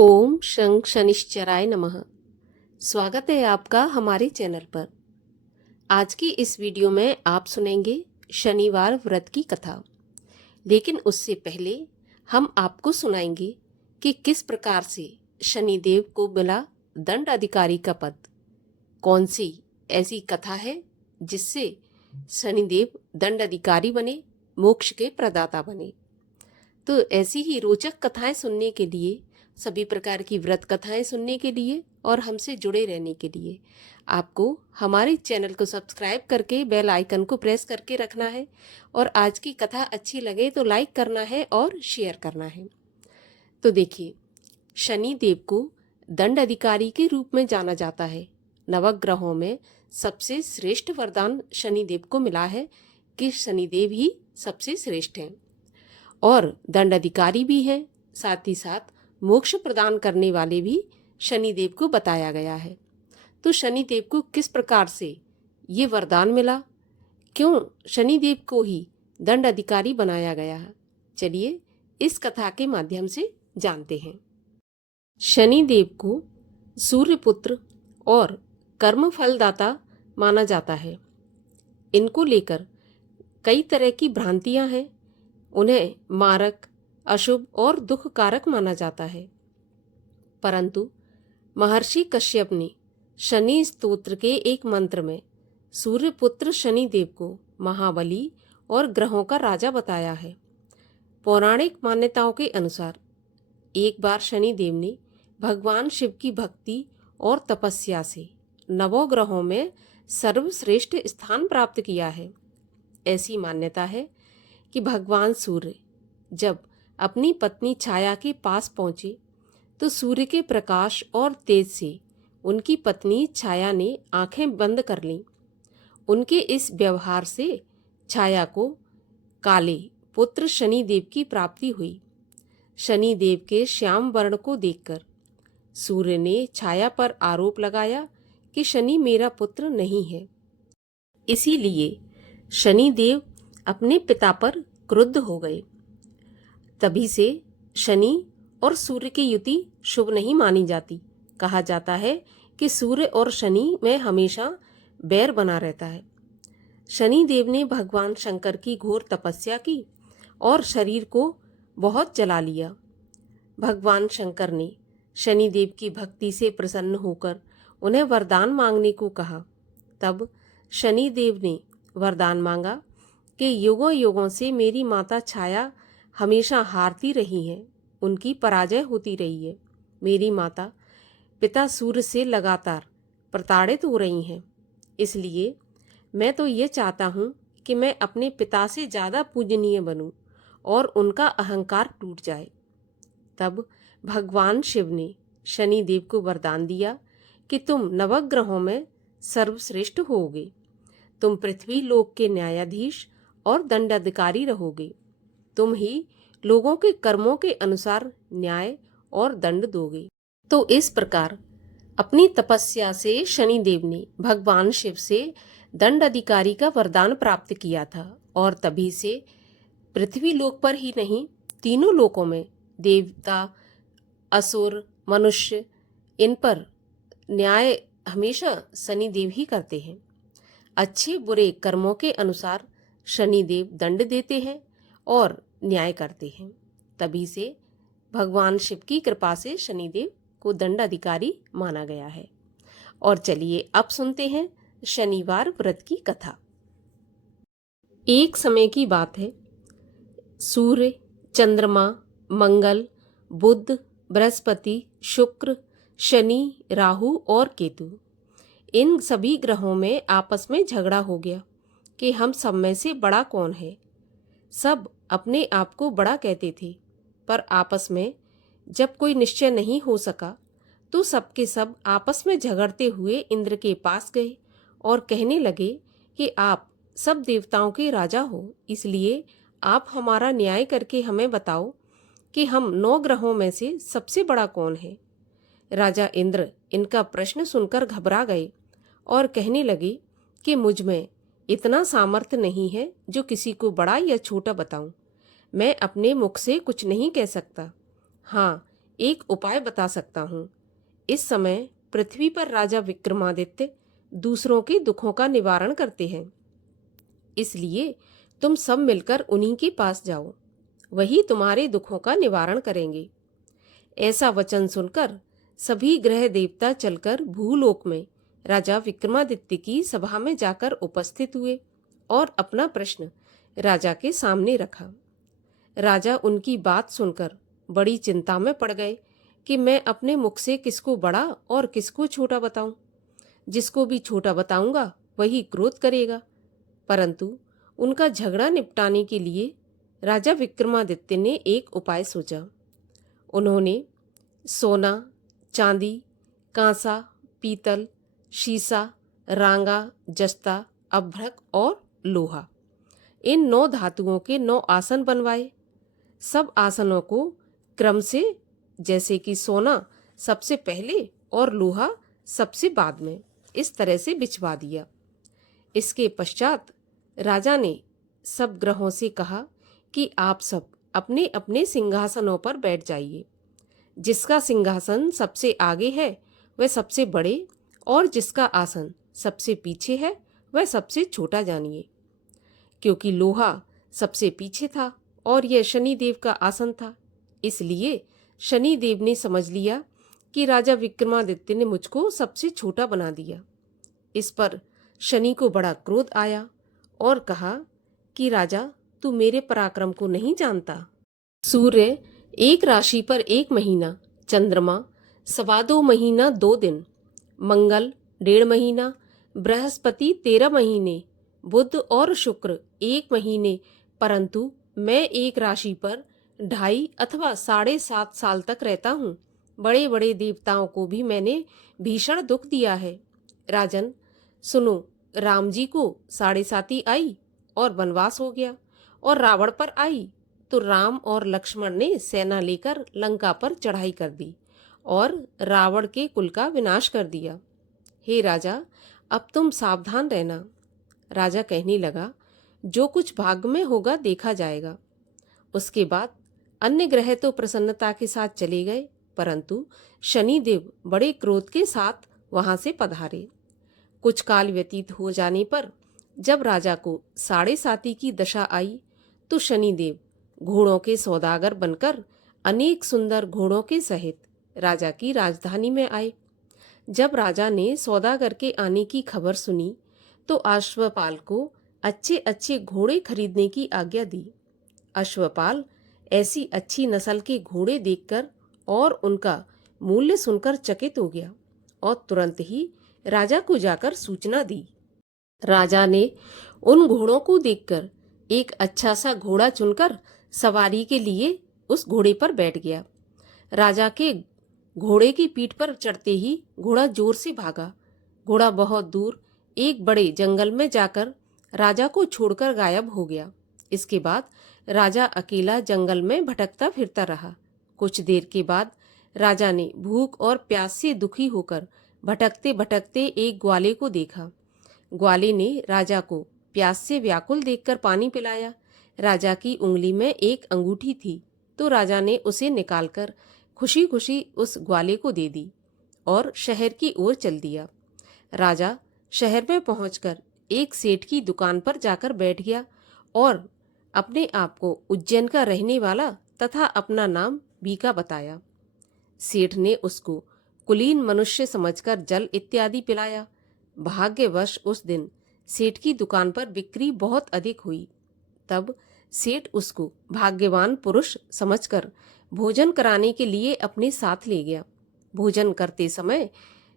ओम शं शनिश्चराय नमः। स्वागत है आपका हमारे चैनल पर। आज की इस वीडियो में आप सुनेंगे शनिवार व्रत की कथा। लेकिन उससे पहले हम आपको सुनाएंगे कि किस प्रकार से शनिदेव को मिला दंड अधिकारी का पद। कौन सी ऐसी कथा है जिससे शनिदेव दंड अधिकारी बने, मोक्ष के प्रदाता बने। तो ऐसी ही रोचक कथाएं सुनने के लिए, सभी प्रकार की व्रत कथाएं सुनने के लिए और हमसे जुड़े रहने के लिए आपको हमारे चैनल को सब्सक्राइब करके बेल आइकन को प्रेस करके रखना है। और आज की कथा अच्छी लगे तो लाइक करना है और शेयर करना है। तो देखिए, शनि देव को दंड अधिकारी के रूप में जाना जाता है। नवग्रहों में सबसे श्रेष्ठ वरदान शनिदेव को मिला है कि शनिदेव ही सबसे श्रेष्ठ हैं और दंड अधिकारी भी हैं। साथ ही साथ मोक्ष प्रदान करने वाले भी शनिदेव को बताया गया है। तो शनिदेव को किस प्रकार से ये वरदान मिला, क्यों शनिदेव को ही दंड अधिकारी बनाया गया है, चलिए इस कथा के माध्यम से जानते हैं। शनिदेव को सूर्यपुत्र और कर्म फलदाता माना जाता है। इनको लेकर कई तरह की भ्रांतियां हैं। उन्हें मारक, अशुभ और दुख कारक माना जाता है। परंतु महर्षि कश्यप ने शनि स्तोत्र के एक मंत्र में सूर्यपुत्र शनिदेव को महाबली और ग्रहों का राजा बताया है। पौराणिक मान्यताओं के अनुसार एक बार शनिदेव ने भगवान शिव की भक्ति और तपस्या से नवों में सर्वश्रेष्ठ स्थान प्राप्त किया है। ऐसी मान्यता है कि भगवान सूर्य जब अपनी पत्नी छाया के पास पहुंचे तो सूर्य के प्रकाश और तेज से उनकी पत्नी छाया ने आंखें बंद कर लीं। उनके इस व्यवहार से छाया को काले पुत्र शनिदेव की प्राप्ति हुई। शनिदेव के श्याम वर्ण को देखकर सूर्य ने छाया पर आरोप लगाया कि शनि मेरा पुत्र नहीं है। इसीलिए शनिदेव अपने पिता पर क्रुद्ध हो गए। तभी से शनि और सूर्य की युति शुभ नहीं मानी जाती। कहा जाता है कि सूर्य और शनि में हमेशा बैर बना रहता है। शनिदेव ने भगवान शंकर की घोर तपस्या की और शरीर को बहुत जला लिया। भगवान शंकर ने शनिदेव की भक्ति से प्रसन्न होकर उन्हें वरदान मांगने को कहा। तब शनिदेव ने वरदान मांगा कि युगों युगों से मेरी माता छाया हमेशा हारती रही है, उनकी पराजय होती रही है। मेरी माता पिता सूर्य से लगातार प्रताड़ित हो रही हैं। इसलिए मैं तो ये चाहता हूँ कि मैं अपने पिता से ज़्यादा पूजनीय बनूं और उनका अहंकार टूट जाए। तब भगवान शिव ने शनिदेव को वरदान दिया कि तुम नवग्रहों में सर्वश्रेष्ठ होगे। तुम पृथ्वी लोक के न्यायाधीश और दंडाधिकारी रहोगे। तुम ही लोगों के कर्मों के अनुसार न्याय और दंड दोगे। तो इस प्रकार अपनी तपस्या से शनिदेव ने भगवान शिव से दंड अधिकारी का वरदान प्राप्त किया था और तभी से पृथ्वी लोक पर ही नहीं, तीनों लोकों में देवता, असुर, मनुष्य, इन पर न्याय हमेशा शनिदेव ही करते हैं। अच्छे बुरे कर्मों के अनुसार शनिदेव दंड देते हैं और न्याय करते हैं। तभी से भगवान शिव की कृपा से शनिदेव को दंड अधिकारी माना गया है। और चलिए अब सुनते हैं शनिवार व्रत की कथा। एक समय की बात है। सूर्य, चंद्रमा, मंगल, बुध, बृहस्पति, शुक्र, शनि, राहु और केतु, इन सभी ग्रहों में आपस में झगड़ा हो गया कि हम सब में से बड़ा कौन है। सब अपने आप को बड़ा कहते थे, पर आपस में जब कोई निश्चय नहीं हो सका तो सबके सब आपस में झगड़ते हुए इंद्र के पास गए और कहने लगे कि आप सब देवताओं के राजा हो, इसलिए आप हमारा न्याय करके हमें बताओ कि हम 9 ग्रहों में से सबसे बड़ा कौन है। राजा इंद्र इनका प्रश्न सुनकर घबरा गए और कहने लगे कि मुझ में इतना सामर्थ्य नहीं है जो किसी को बड़ा या छोटा बताऊं। मैं अपने मुख से कुछ नहीं कह सकता। हाँ, एक उपाय बता सकता हूँ। इस समय पृथ्वी पर राजा विक्रमादित्य दूसरों के दुखों का निवारण करते हैं, इसलिए तुम सब मिलकर उन्हीं के पास जाओ, वही तुम्हारे दुखों का निवारण करेंगे। ऐसा वचन सुनकर सभी ग्रह देवता चलकर भूलोक में राजा विक्रमादित्य की सभा में जाकर उपस्थित हुए और अपना प्रश्न राजा के सामने रखा। राजा उनकी बात सुनकर बड़ी चिंता में पड़ गए कि मैं अपने मुख से किसको बड़ा और किसको छोटा बताऊं। जिसको भी छोटा बताऊंगा वही क्रोध करेगा। परंतु उनका झगड़ा निपटाने के लिए राजा विक्रमादित्य ने एक उपाय सोचा। उन्होंने सोना, चांदी, कांसा, पीतल, शीशा, रांगा, जस्ता, अभ्रक और लोहा, इन 9 धातुओं के 9 आसन बनवाए। सब आसनों को क्रम से, जैसे कि सोना सबसे पहले और लोहा सबसे बाद में, इस तरह से बिछवा दिया। इसके पश्चात राजा ने सब ग्रहों से कहा कि आप सब अपने अपने सिंहासनों पर बैठ जाइए। जिसका सिंहासन सबसे आगे है वह सबसे बड़े, और जिसका आसन सबसे पीछे है वह सबसे छोटा जानिए। क्योंकि लोहा सबसे पीछे था और यह शनिदेव का आसन था, इसलिए शनिदेव ने समझ लिया कि राजा विक्रमादित्य ने मुझको सबसे छोटा बना दिया। इस पर शनि को बड़ा क्रोध आया और कहा कि राजा, तू मेरे पराक्रम को नहीं जानता। सूर्य एक राशि पर 1 महीना, चंद्रमा 2.25 महीना 2 दिन, मंगल 1.5 महीना, बृहस्पति 13 महीने, बुध और शुक्र 1 महीने, परंतु मैं एक राशि पर 2.5 अथवा 7.5 साल तक रहता हूँ। बड़े बड़े देवताओं को भी मैंने भीषण दुख दिया है। राजन सुनो, राम जी को 7.5 आई और वनवास हो गया, और रावण पर आई तो राम और लक्ष्मण ने सेना लेकर लंका पर चढ़ाई कर दी और रावण के कुल का विनाश कर दिया। हे राजा, अब तुम सावधान रहना। राजा कहने लगा, जो कुछ भाग्य में होगा देखा जाएगा। उसके बाद अन्य ग्रह तो प्रसन्नता के साथ चले गए, परंतु शनिदेव बड़े क्रोध के साथ वहां से पधारे। कुछ काल व्यतीत हो जाने पर जब राजा को 7.5 की दशा आई तो शनिदेव घोड़ों के सौदागर बनकर अनेक सुंदर घोड़ों के सहित राजा की राजधानी में आए। जब राजा ने सौदागर के आने की खबर सुनी तो अश्वपाल को अच्छे अच्छे घोड़े खरीदने की आज्ञा दी। अश्वपाल ऐसी अच्छी नस्ल के घोड़े देखकर और उनका मूल्य सुनकर चकित हो गया और तुरंत ही राजा को जाकर सूचना दी। राजा ने उन घोड़ों को देखकर एक अच्छा सा घोड़ा चुनकर सवारी के लिए उस घोड़े पर बैठ गया। राजा के घोड़े की पीठ पर चढ़ते ही घोड़ा जोर से भागा। घोड़ा बहुत दूर एक बड़े जंगल में जाकर राजा को छोड़कर गायब हो गया। इसके बाद राजा अकेला जंगल में भटकता फिरता रहा। कुछ देर के बाद राजा ने भूख और प्यास से दुखी होकर भटकते भटकते एक ग्वाले को देखा। ग्वाले ने राजा को प्यास से व्याकुल देखकर पानी पिलाया। राजा की उंगली में एक अंगूठी थी तो राजा ने उसे निकालकर खुशी खुशी उस ग्वाले को दे दी और शहर की ओर चल दिया। राजा शहर में पहुंचकर एक सेठ की दुकान पर जाकर बैठ गया और अपने आप को उज्जैन का रहने वाला तथा अपना नाम बीका बताया। सेठ ने उसको कुलीन मनुष्य समझकर जल इत्यादि पिलाया। भाग्यवश उस दिन सेठ की दुकान पर बिक्री बहुत अधिक हुई। तब सेठ उसको भाग्यवान पुरुष समझकर भोजन कराने के लिए अपने साथ ले गया। भोजन करते समय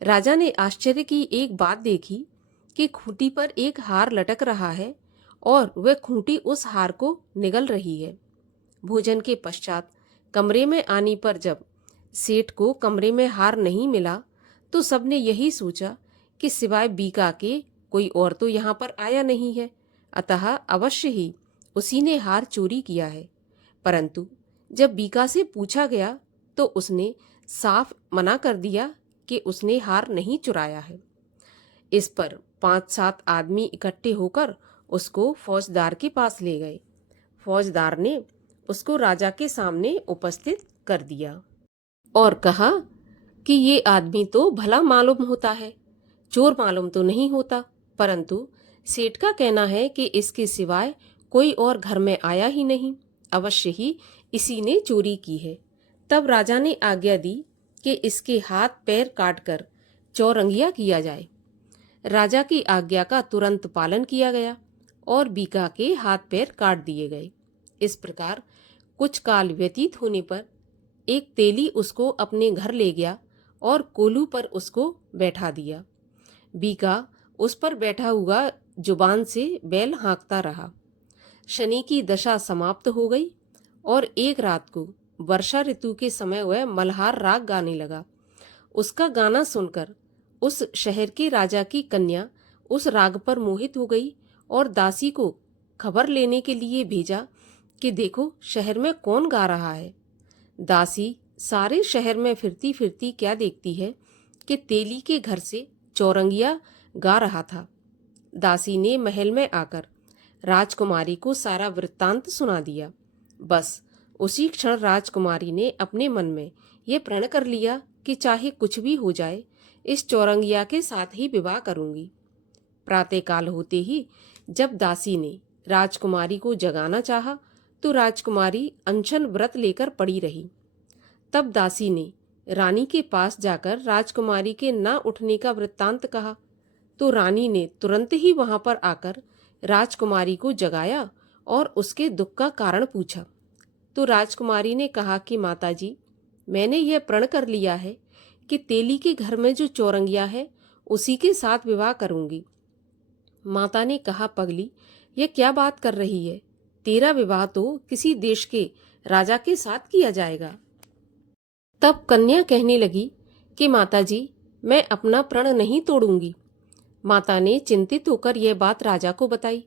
राजा ने आश्चर्य की एक बात देखी कि खूंटी पर एक हार लटक रहा है और वह खूंटी उस हार को निगल रही है। भोजन के पश्चात कमरे में आने पर जब सेठ को कमरे में हार नहीं मिला तो सबने यही सोचा कि सिवाय बीका के कोई और तो यहाँ पर आया नहीं है, अतः अवश्य ही उसी ने हार चोरी किया है। परंतु जब बीका से पूछा गया तो उसने साफ मना कर दिया कि उसने हार नहीं चुराया है। इस पर 5-7 आदमी इकट्ठे होकर उसको फौजदार के पास ले गए। फौजदार ने उसको राजा के सामने उपस्थित कर दिया और कहा कि ये आदमी तो भला मालूम होता है, चोर मालूम तो नहीं होता, परंतु सेठ का कहना है कि इसके सिवाय कोई और घर में आया ही नहीं, अवश्य ही इसी ने चोरी की है। तब राजा ने आज्ञा दी कि इसके हाथ पैर काटकर चौरंगिया किया जाए। राजा की आज्ञा का तुरंत पालन किया गया और बीका के हाथ पैर काट दिए गए। इस प्रकार कुछ काल व्यतीत होने पर एक तेली उसको अपने घर ले गया और कोलू पर उसको बैठा दिया। बीका उस पर बैठा हुआ जुबान से बैल हाँकता रहा। शनि की दशा समाप्त हो गई और एक रात को वर्षा ऋतु के समय वह मल्हार राग गाने लगा। उसका गाना सुनकर उस शहर के राजा की कन्या उस राग पर मोहित हो गई और दासी को खबर लेने के लिए भेजा कि देखो शहर में कौन गा रहा है। दासी सारे शहर में फिरती फिरती क्या देखती है कि तेली के घर से चौरंगिया गा रहा था। दासी ने महल में आकर राजकुमारी को सारा वृत्तांत सुना दिया। बस उसी क्षण राजकुमारी ने अपने मन में ये प्रण कर लिया कि चाहे कुछ भी हो जाए, इस चौरंगिया के साथ ही विवाह करूंगी। प्रातःकाल होते ही जब दासी ने राजकुमारी को जगाना चाहा तो राजकुमारी अनशन व्रत लेकर पड़ी रही। तब दासी ने रानी के पास जाकर राजकुमारी के न उठने का वृत्तांत कहा तो रानी ने तुरंत ही वहां पर आकर राजकुमारी को जगाया और उसके दुख का कारण पूछा। तो राजकुमारी ने कहा कि माताजी, मैंने यह प्रण कर लिया है कि तेली के घर में जो चौरंगिया है उसी के साथ विवाह करूंगी। माता ने कहा, पगली, यह क्या बात कर रही है? तेरा विवाह तो किसी देश के राजा के साथ किया जाएगा। तब कन्या कहने लगी कि माताजी, मैं अपना प्रण नहीं तोड़ूंगी। माता ने चिंतित होकर यह बात राजा को बताई।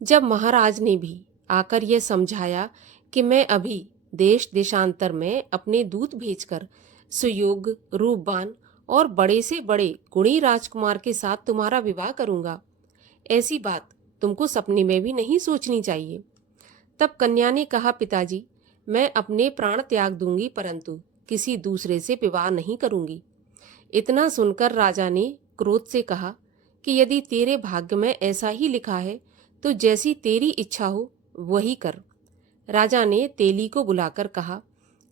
जब महाराज ने भी आकर यह समझाया कि मैं अभी देश देशांतर में अपने दूत भेजकर सुयोग्य, रूपवान और बड़े से बड़े गुणी राजकुमार के साथ तुम्हारा विवाह करूंगा, ऐसी बात तुमको सपने में भी नहीं सोचनी चाहिए। तब कन्या ने कहा, पिताजी, मैं अपने प्राण त्याग दूंगी परंतु किसी दूसरे से विवाह नहीं करूंगी। इतना सुनकर राजा ने क्रोध से कहा कि यदि तेरे भाग्य में ऐसा ही लिखा है तो जैसी तेरी इच्छा हो वही कर। राजा ने तेली को बुलाकर कहा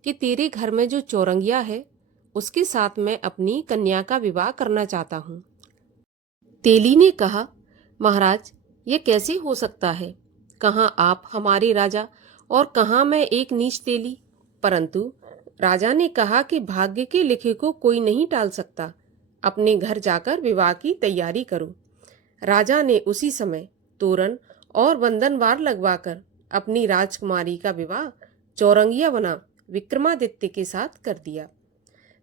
कि तेरे घर में जो चौरंगिया है उसके साथ मैं अपनी कन्या का विवाह करना चाहता हूँ। तेली ने कहा, महाराज, ये कैसे हो सकता है? कहाँ आप हमारे राजा और कहाँ मैं एक नीच तेली। परंतु राजा ने कहा कि भाग्य के लिखे को कोई नहीं टाल सकता, अपने घर जाकर विवाह की तैयारी करो। राजा ने उसी समय तोरण और बंधनवार लगवाकर अपनी राजकुमारी का विवाह चौरंगिया बना विक्रमादित्य के साथ कर दिया।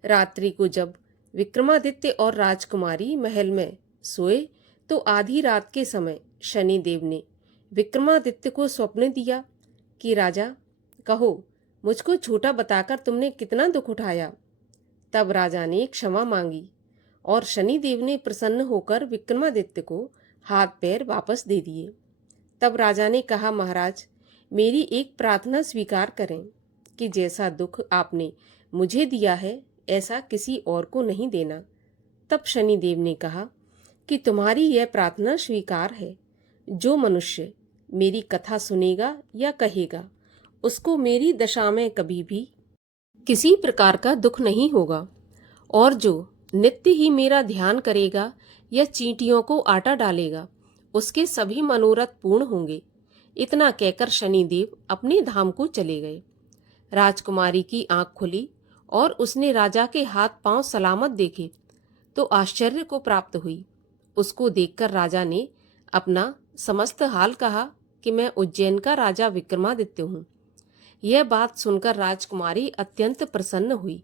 रात्रि को जब विक्रमादित्य और राजकुमारी महल में सोए तो आधी रात के समय शनिदेव ने विक्रमादित्य को स्वप्न दिया कि राजा, कहो, मुझको छोटा बताकर तुमने कितना दुख उठाया। तब राजा ने क्षमा मांगी और शनिदेव ने प्रसन्न होकर विक्रमादित्य को हाथ पैर वापस दे दिए। तब राजा ने कहा, महाराज, मेरी एक प्रार्थना स्वीकार करें कि जैसा दुख आपने मुझे दिया है ऐसा किसी और को नहीं देना। तब शनिदेव ने कहा कि तुम्हारी यह प्रार्थना स्वीकार है। जो मनुष्य मेरी कथा सुनेगा या कहेगा उसको मेरी दशा में कभी भी किसी प्रकार का दुख नहीं होगा, और जो नित्य ही मेरा ध्यान करेगा या चींटियों को आटा डालेगा उसके सभी मनोरथ पूर्ण होंगे। इतना कहकर शनिदेव अपने धाम को चले गए। राजकुमारी की आंख खुली और उसने राजा के हाथ पांव सलामत देखे तो आश्चर्य को प्राप्त हुई। उसको देखकर राजा ने अपना समस्त हाल कहा कि मैं उज्जैन का राजा विक्रमादित्य हूँ। यह बात सुनकर राजकुमारी अत्यंत प्रसन्न हुई।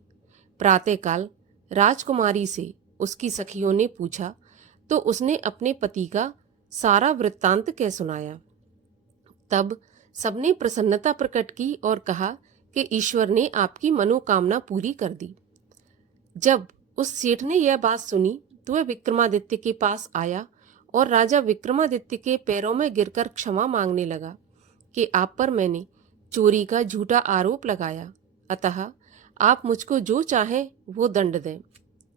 प्रातःकाल राजकुमारी से उसकी सखियों ने पूछा तो उसने अपने पति का सारा वृत्तांत कह सुनाया। तब सबने प्रसन्नता प्रकट की और कहा कि ईश्वर ने आपकी मनोकामना पूरी कर दी। जब उस सेठ ने यह बात सुनी तो वह विक्रमादित्य के पास आया और राजा विक्रमादित्य के पैरों में गिरकर क्षमा मांगने लगा कि आप पर मैंने चोरी का झूठा आरोप लगाया, अतः आप मुझको जो चाहें वो दंड दें।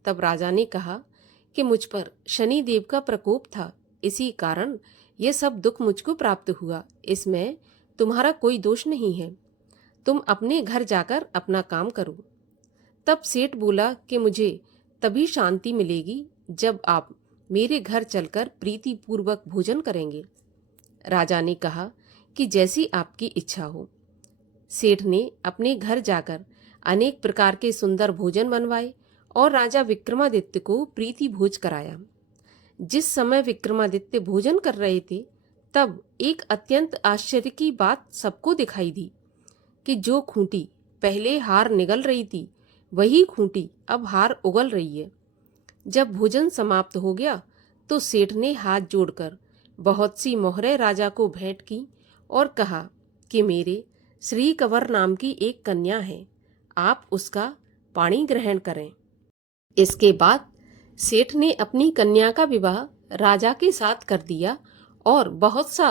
तब राजा ने कहा कि मुझ पर शनि देव का प्रकोप था, इसी कारण यह सब दुख मुझको प्राप्त हुआ। इसमें तुम्हारा कोई दोष नहीं है। तुम अपने घर जाकर अपना काम करो। तब सेठ बोला कि मुझे तभी शांति मिलेगी जब आप मेरे घर चलकर प्रीतिपूर्वक भोजन करेंगे। राजा ने कहा कि जैसी आपकी इच्छा हो। सेठ ने अपने घर जाकर अनेक प्रकार के सुंदर भोजन बनवाए और राजा विक्रमादित्य को प्रीति भोज कराया। जिस समय विक्रमादित्य भोजन कर रहे थे, तब एक अत्यंत आश्चर्य की बात सबको दिखाई दी कि जो खूंटी पहले हार निगल रही थी, वही खूंटी अब हार उगल रही है। जब भोजन समाप्त हो गया तो सेठ ने हाथ जोड़कर बहुत सी मोहरें राजा को भेंट की और कहा कि मेरे श्री कंवर नाम की एक कन्या है, आप उसका पाणी ग्रहण करें। इसके बाद सेठ ने अपनी कन्या का विवाह राजा के साथ कर दिया और बहुत सा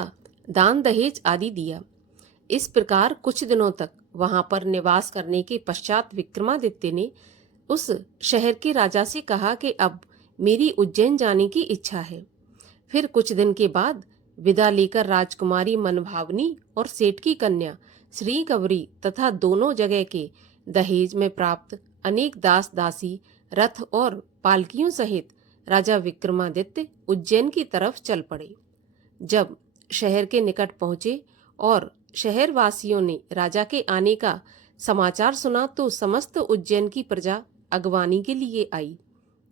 दान दहेज आदि दिया। इस प्रकार कुछ दिनों तक वहां पर निवास करने के पश्चात विक्रमादित्य ने उस शहर के राजा से कहा कि अब मेरी उज्जैन जाने की इच्छा है। फिर कुछ दिन के बाद विदा लेकर राजकुमारी मनभावनी और सेठ की कन्या श्री गौरी तथा दोनों जगह के दहेज में प्राप्त अनेक दास दासी, रथ और पालकियों सहित राजा विक्रमादित्य उज्जैन की तरफ चल पड़े। जब शहर के निकट पहुंचे और शहर वासियों ने राजा के आने का समाचार सुना तो समस्त उज्जैन की प्रजा अगवानी के लिए आई।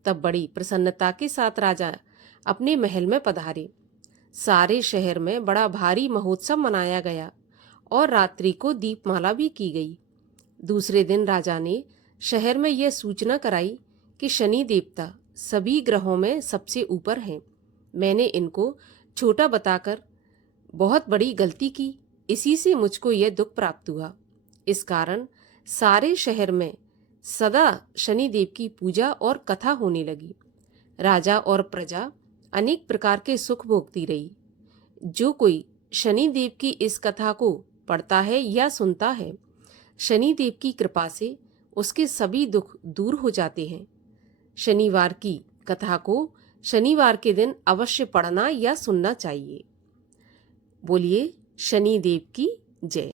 तब बड़ी प्रसन्नता के साथ राजा अपने महल में पधारे। सारे शहर में बड़ा भारी महोत्सव मनाया गया और रात्रि को दीपमाला भी की गई। दूसरे दिन राजा ने शहर में यह सूचना कराई कि शनि देवता सभी ग्रहों में सबसे ऊपर हैं। मैंने इनको छोटा बताकर बहुत बड़ी गलती की, इसी से मुझको यह दुख प्राप्त हुआ। इस कारण सारे शहर में सदा शनि देव की पूजा और कथा होने लगी। राजा और प्रजा अनेक प्रकार के सुख भोगती रही। जो कोई शनि देव की इस कथा को पढ़ता है या सुनता है, शनि देव की कृपा से उसके सभी दुख दूर हो जाते हैं। शनिवार की कथा को शनिवार के दिन अवश्य पढ़ना या सुनना चाहिए। बोलिए शनि देव की जय।